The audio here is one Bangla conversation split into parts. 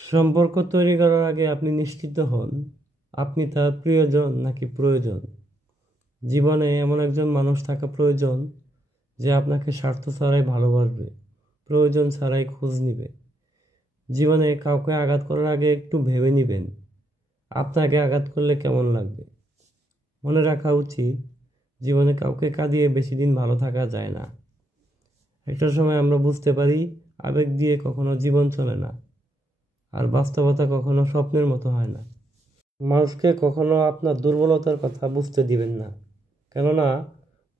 সম্পর্ক তৈরি করার আগে আপনি নিশ্চিত হন আপনি তার প্রিয়জন নাকি প্রয়োজন। জীবনে এমন একজন মানুষ থাকা প্রয়োজন যে আপনাকে স্বার্থ ছাড়াই ভালোবাসবে, প্রয়োজন ছাড়াই খোঁজ নিবে। জীবনে কাউকে আঘাত করার আগে একটু ভেবে নিবেন আপনাকে আঘাত করলে কেমন লাগবে। মনে রাখা উচিত জীবনে কাউকে কাঁদিয়ে বেশি দিন ভালো থাকা যায় না। একটা সময় আমরা বুঝতে পারি আবেগ দিয়ে কখনো জীবন চলে না, আর বাস্তবতা কখনো স্বপ্নের মতো হয় না। মানুষকে কখনো আপনার দুর্বলতার কথা বুঝতে দিবেন না, কেননা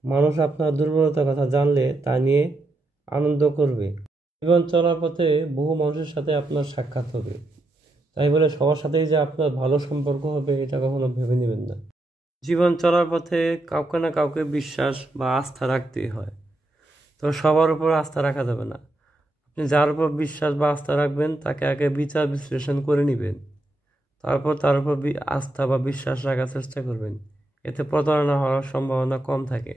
মানুষ আপনার দুর্বলতার কথা জানলে তা নিয়ে আনন্দ করবে। জীবন চলার পথে বহু মানুষের সাথে আপনার সাক্ষাৎ হবে, তাই বলে সবার সাথেই যে আপনার ভালো সম্পর্ক হবে এটা কখনো ভেবে নেবেন না। জীবন চলার পথে কাউকে না কাউকে বিশ্বাস বা আস্থা রাখতেই হয়, তো সবার উপর আস্থা রাখা যাবে না। আপনি যার উপর বিশ্বাস বা আস্থা রাখবেন তাকে আগে বিচার বিশ্লেষণ করে নেবেন, তারপর তার উপর আস্থা বা বিশ্বাস রাখার চেষ্টা করবেন। এতে প্রতারণা হওয়ার সম্ভাবনা কম থাকে।